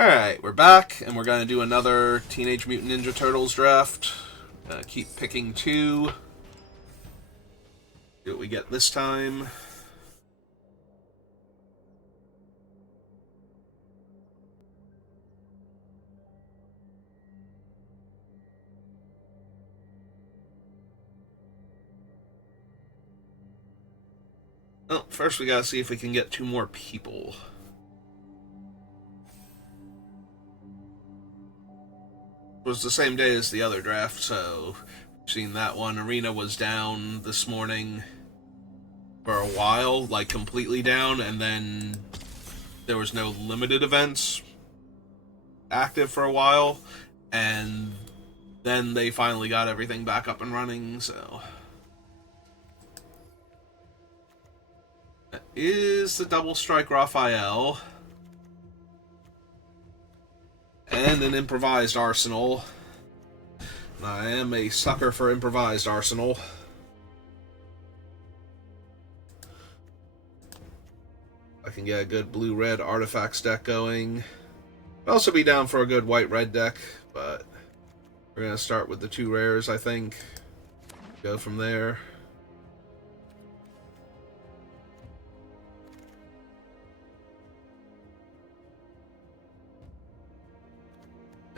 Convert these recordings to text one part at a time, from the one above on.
Alright, we're back, and we're going to do another Teenage Mutant Ninja Turtles draft. Keep picking two. See what we get this time. Oh, first we gotta see if we can get two more people. It was the same day as the other draft, so we've seen that one. Arena was down this morning for a while, like completely down, and then there was no limited events active for a while, and then they finally got everything back up and running, so... That is the Double Strike Raphael. And an Improvised Arsenal. I am a sucker for Improvised Arsenal. I can get a good blue-red artifacts deck going. I'd also be down for a good white-red deck, but we're going to start with the two rares, I think. Go from there.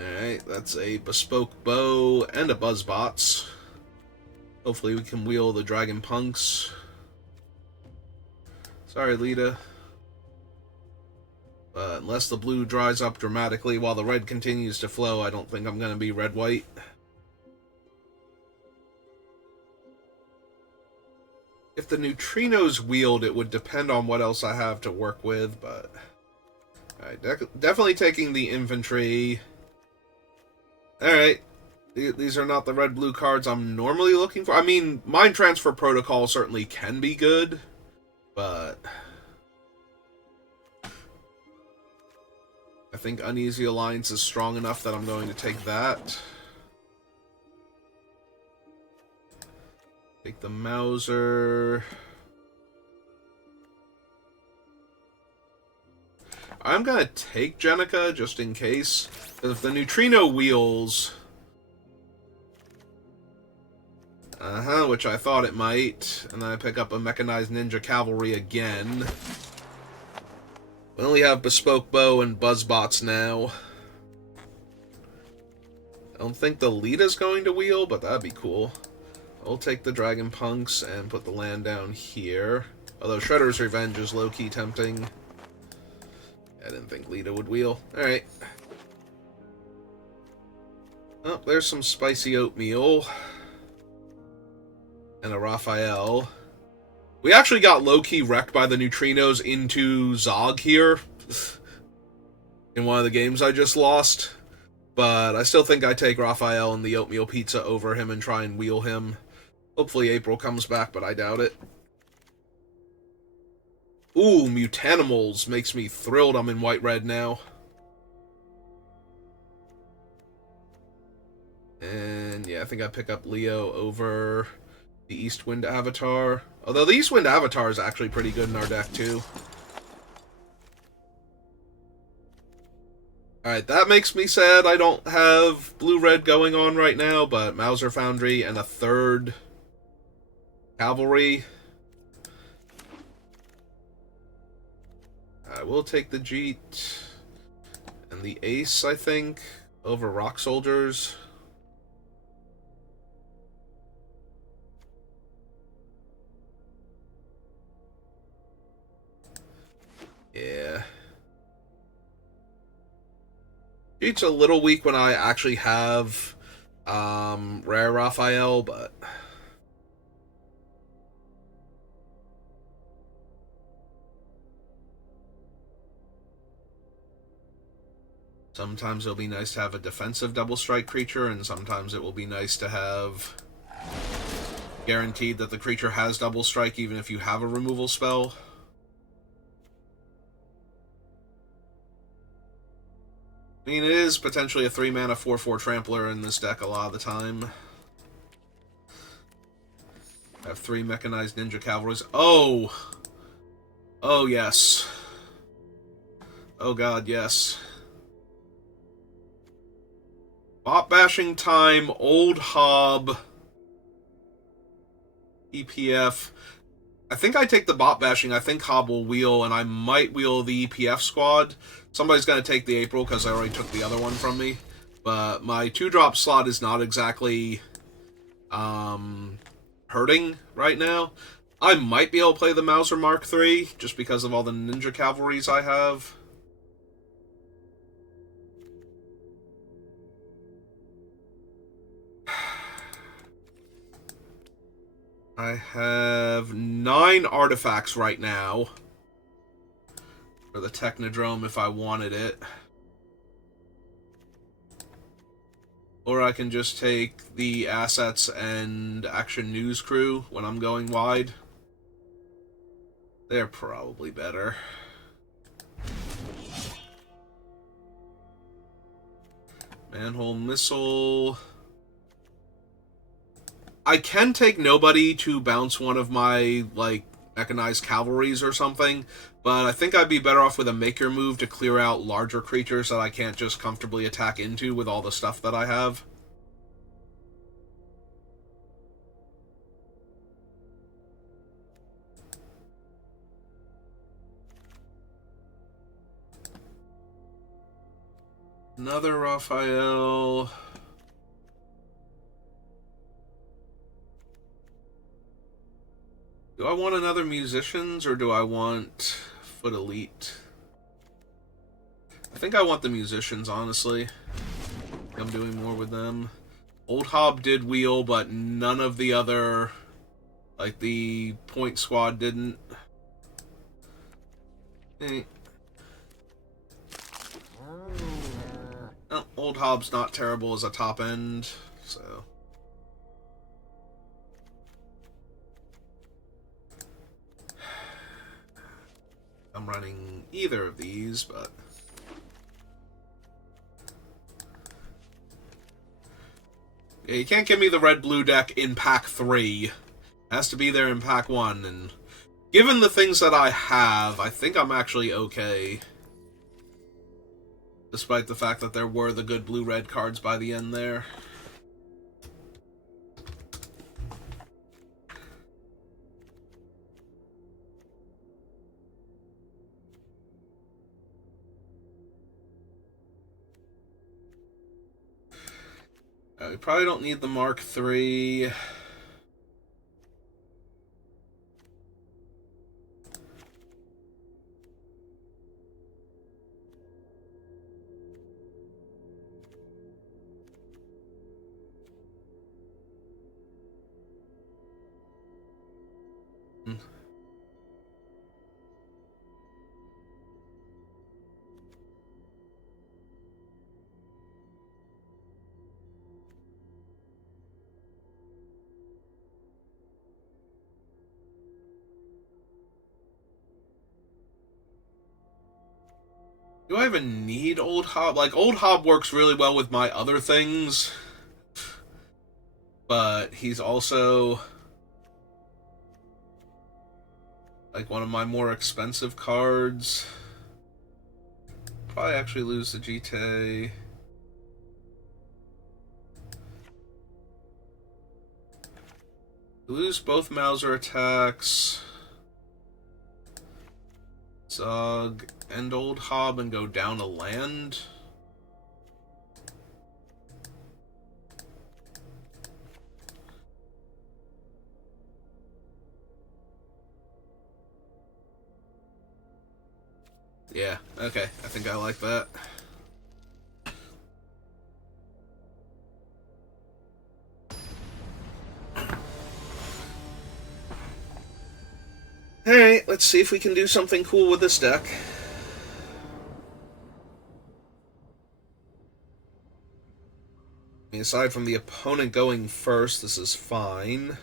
Alright, that's a Bespoke Bow and a Buzzbots. Hopefully we can wheel the Dragon Punks. Sorry, Lita. Unless the blue dries up dramatically while the red continues to flow, I don't think I'm going to be red-white. If the neutrinos wheeled, it would depend on what else I have to work with, but... Alright, definitely taking the infantry. Alright, these are not the red-blue cards I'm normally looking for. I mean, Mind Transfer Protocol certainly can be good, but... I think Uneasy Alliance is strong enough that I'm going to take that. Take the Mauser. I'm gonna take Jenica just in case. Because if the neutrino wheels... which I thought it might. And then I pick up a Mechanized Ninja Cavalry again. We only have Bespoke Bow and Buzzbots now. I don't think the Lita's going to wheel, but that'd be cool. I'll take the Dragon Punks and put the land down here. Although Shredder's Revenge is low-key tempting. I didn't think Lita would wheel. Alright. Oh, there's some spicy oatmeal. And a Raphael. We actually got low-key wrecked by the neutrinos into Zog here. In one of the games I just lost. But I still think I take Raphael and the oatmeal pizza over him and try and wheel him. Hopefully April comes back, but I doubt it. Ooh, Mutanimals makes me thrilled I'm in white-red now. And yeah, I think I pick up Leo over the East Wind Avatar. Although the East Wind Avatar is actually pretty good in our deck, too. Alright, that makes me sad I don't have blue-red going on right now, but Mauser Foundry and a third Cavalry. I will take the Jeet and the Ace, I think, over Rock Soldiers. Yeah. Jeet's a little weak when I actually have Rare Raphael, but... Sometimes it'll be nice to have a defensive double strike creature, and sometimes it will be nice to have guaranteed that the creature has double strike even if you have a removal spell. I mean, it is potentially a 3-mana 4/4 Trampler in this deck a lot of the time. I have 3 Mechanized Ninja Cavalries. Oh! Oh, yes. Oh god, yes. Bot bashing time, old Hob, EPF. I think I take the bot bashing. I think Hob will wheel, and I might wheel the EPF squad. Somebody's going to take the April because I already took the other one from me. But my 2-drop slot is not exactly hurting right now. I might be able to play the Mauser Mark III just because of all the Ninja Cavalries I have. I have 9 artifacts right now for the Technodrome if I wanted it. Or I can just take the assets and Action News Crew when I'm going wide. They're probably better. Manhole Missile. I can take nobody to bounce one of my, like, mechanized cavalries or something, but I think I'd be better off with a Maker move to clear out larger creatures that I can't just comfortably attack into with all the stuff that I have. Another Raphael. Do I want another Musicians, or do I want Foot Elite? I think I want the Musicians, honestly. I'm doing more with them. Old Hob did wheel, but none of the other... Like, the Point Squad didn't. Oh, Old Hob's not terrible as a top end, so... I'm running either of these, but... Yeah, you can't give me the red-blue deck in Pack 3. It has to be there in Pack 1, and... Given the things that I have, I think I'm actually okay. Despite the fact that there were the good blue-red cards by the end there. We probably don't need the Mark III. Do I even need Old Hob? Like, Old Hob works really well with my other things. But he's also... like, one of my more expensive cards. Probably actually lose the GT. Lose both Mauser attacks. Zog and Old Hob and go down a land. Yeah, okay. I think I like that. Alright, let's see if we can do something cool with this deck. I mean, aside from the opponent going first, this is fine.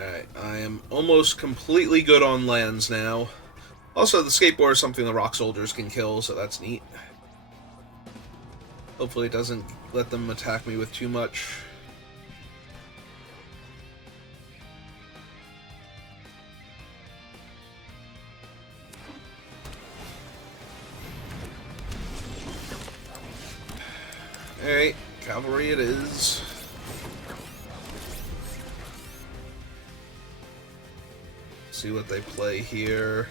Alright, I am almost completely good on lands now. Also, the skateboard is something the rock soldiers can kill, so that's neat. Hopefully it doesn't let them attack me with too much. Alright, cavalry it is. See what they play here.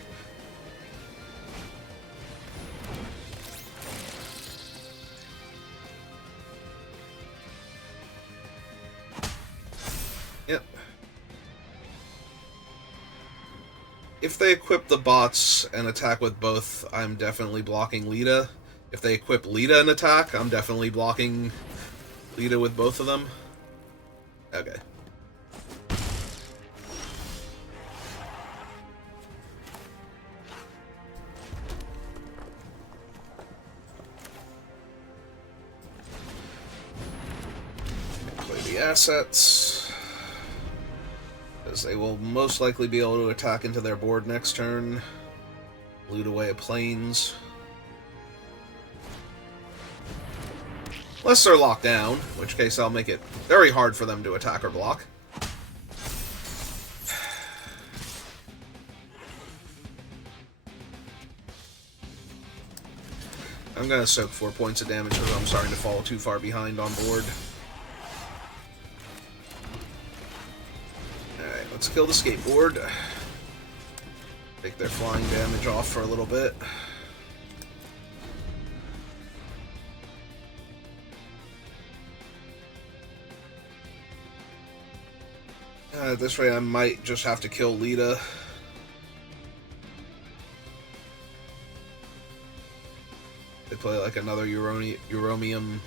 Yep. If they equip the bots and attack with both, I'm definitely blocking Lita. If they equip Lita and attack, I'm definitely blocking Lita with both of them. Okay. Play the assets, because they will most likely be able to attack into their board next turn. Loot away at planes. Unless they're locked down, in which case I'll make it very hard for them to attack or block. I'm gonna soak 4 points of damage because I'm starting to fall too far behind on board. Alright, let's kill the skateboard. Take their flying damage off for a little bit. This way I might just have to kill Lita. They play like another Euromium. Euromium?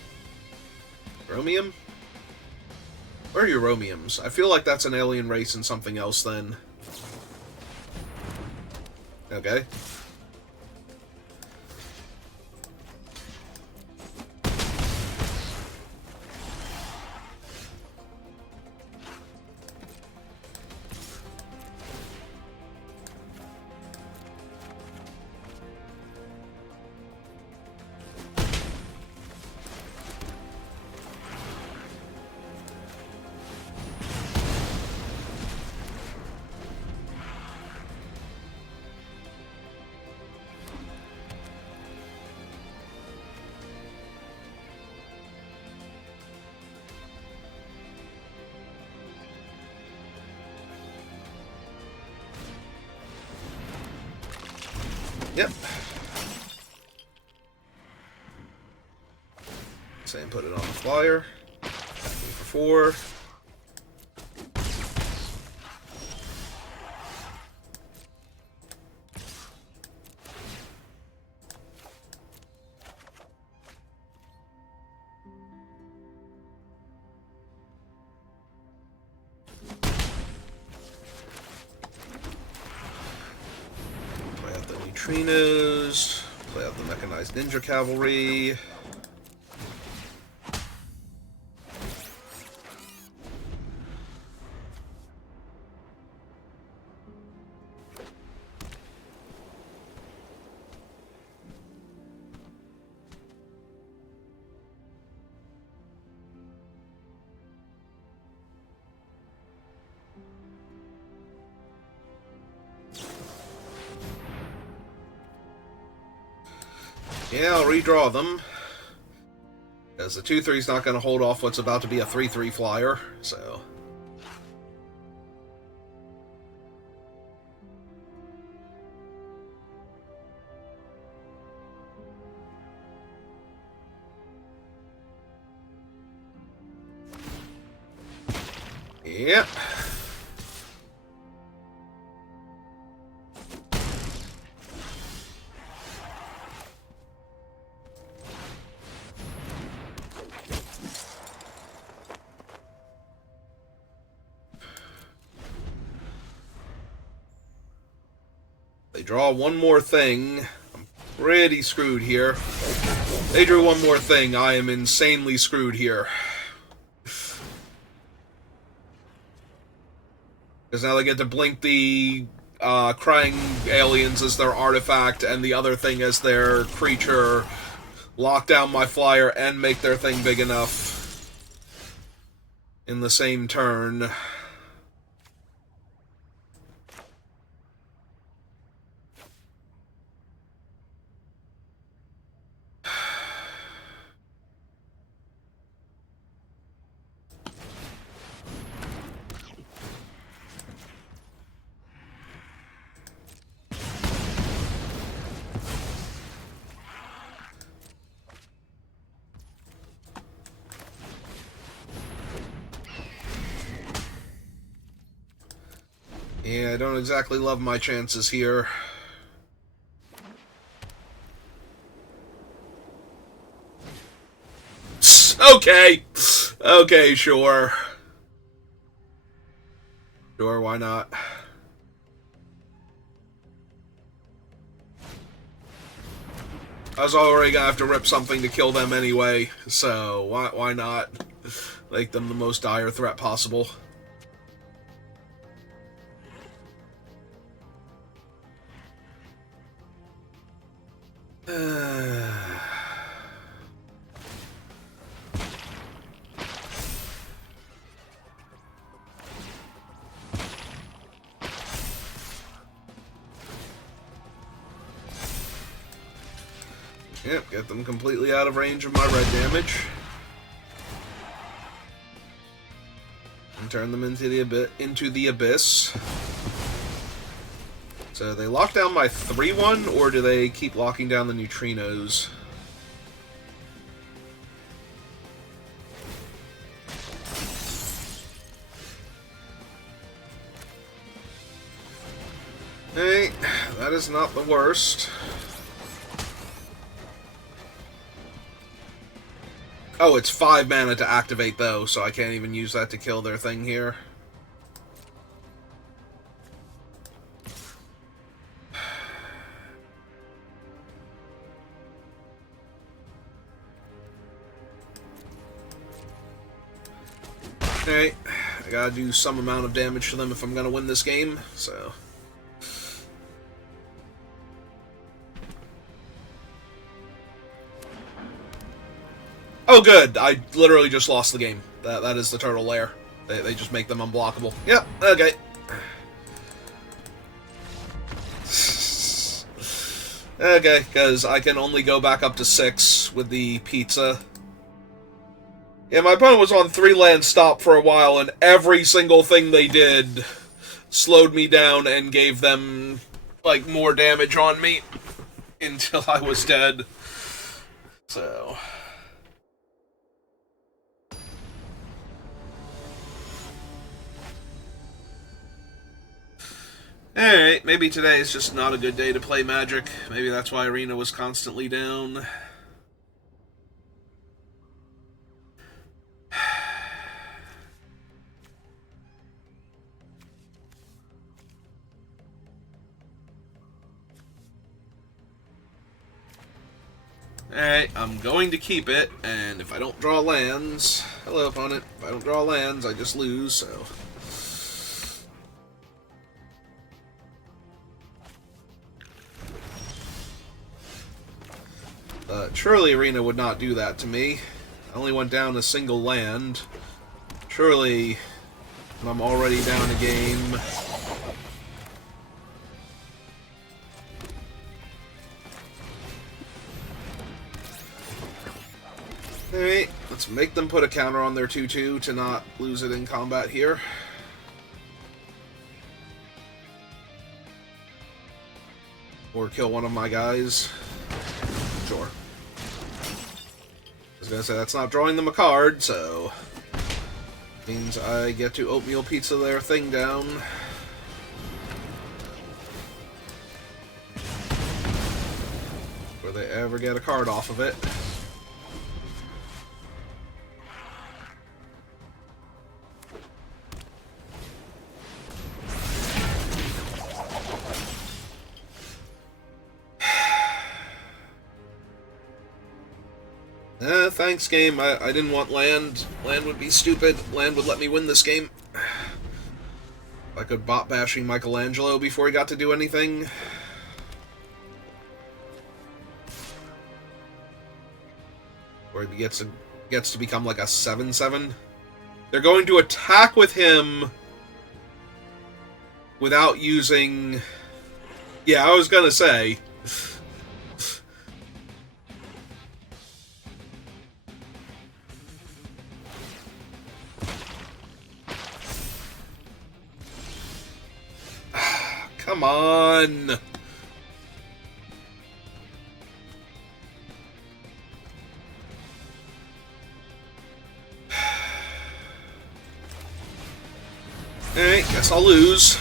Where are Euromiums? I feel like that's an alien race and something else then. Okay. Yep. Same, put it on the flyer. Attacking for 4. Neutrinos, play out the mechanized ninja cavalry. Yeah, I'll redraw them. Because the 2-3 is not going to hold off what's about to be a 3-3 flyer, so... Yep. They draw one more thing. I'm pretty screwed here. They drew one more thing. I am insanely screwed here. Because now they get to blink the crying aliens as their artifact and the other thing as their creature, lock down my flyer, and make their thing big enough in the same turn. Yeah, I don't exactly love my chances here. Okay. Okay, sure. Sure, why not? I was already gonna have to rip something to kill them anyway, so why not make them the most dire threat possible? Yep, get them completely out of range of my red damage. And turn them into the abyss. So they lock down my 3-1, or do they keep locking down the neutrinos? Hey, that is not the worst. Oh, it's 5 mana to activate, though, so I can't even use that to kill their thing here. Alright, I gotta do some amount of damage to them if I'm gonna win this game, so... Oh, good. I literally just lost the game. That is the turtle lair. They just make them unblockable. Yep, okay. Okay, because I can only go back up to 6 with the pizza. Yeah, my opponent was on 3-land stop for a while, and every single thing they did slowed me down and gave them, like, more damage on me until I was dead. So... Alright, maybe today is just not a good day to play Magic. Maybe that's why Arena was constantly down. Alright, I'm going to keep it, and if I don't draw lands... Hello, opponent. If I don't draw lands, I just lose, so... Surely Arena would not do that to me. I only went down a single land. Surely I'm already down a game. Alright, let's make them put a counter on their 2-2 to not lose it in combat here. Or kill one of my guys. Sure. I was gonna say, that's not drawing them a card, so... means I get to oatmeal pizza their thing down. Before they ever get a card off of it. Thanks, game. I didn't want land. Land would be stupid. Land would let me win this game. If I could bot bashing Michelangelo before he got to do anything. Where he gets to become like a 7/7. They're going to attack with him without using... Yeah, I was gonna say... Come on! Alright, guess I'll lose.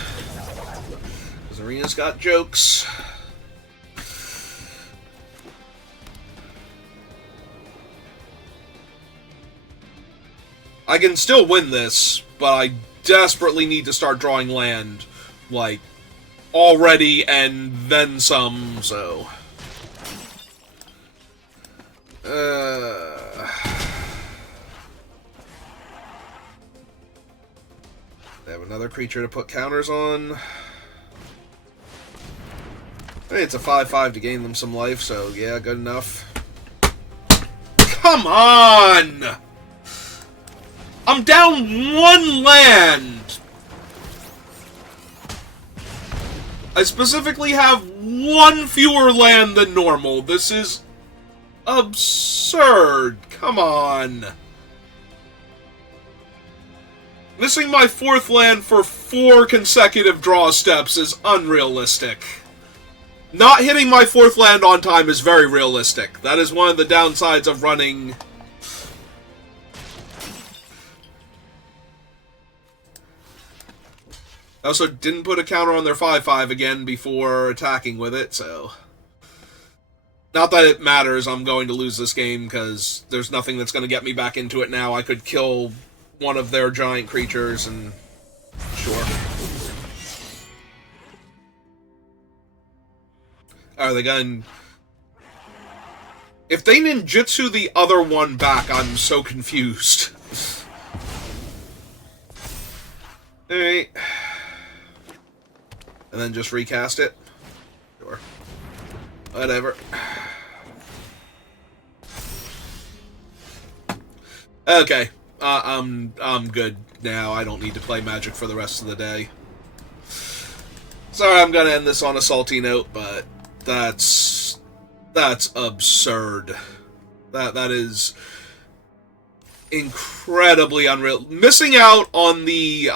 Because Arena's got jokes. I can still win this, but I desperately need to start drawing land, like, already and then some, so... They have another creature to put counters on. Hey, it's a 5/5 to gain them some life, so yeah, good enough. Come on! I'm down one land! I specifically have one fewer land than normal. This is absurd. Come on. Missing my 4th land for 4 consecutive draw steps is unrealistic. Not hitting my 4th land on time is very realistic. That is one of the downsides of running... I also didn't put a counter on their 5/5 again before attacking with it, so... Not that it matters, I'm going to lose this game, because there's nothing that's going to get me back into it now. I could kill one of their giant creatures, and... Sure. Are they going... If they ninjutsu the other one back, I'm so confused. Alright. And then just recast it? Sure. Whatever. Okay. I'm good now. I don't need to play Magic for the rest of the day. Sorry, I'm gonna end this on a salty note, but that's absurd. That is incredibly unreal. Missing out on the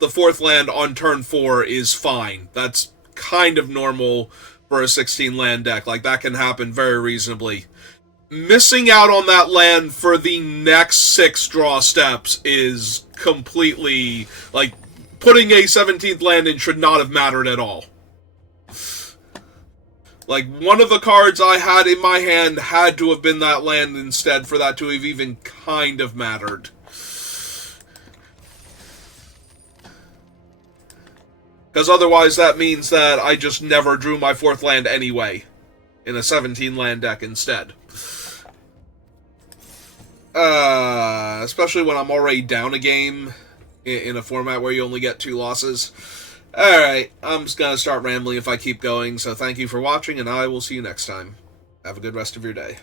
4th land on turn 4 is fine. That's kind of normal for a 16-land deck. Like, that can happen very reasonably. Missing out on that land for the next 6 draw steps is completely... Like, putting a 17th land in should not have mattered at all. Like, one of the cards I had in my hand had to have been that land instead for that to have even kind of mattered. Because otherwise that means that I just never drew my 4th land anyway. In a 17-land deck instead. Especially when I'm already down a game in a format where you only get 2 losses. Alright, I'm just gonna start rambling if I keep going, so thank you for watching, and I will see you next time. Have a good rest of your day.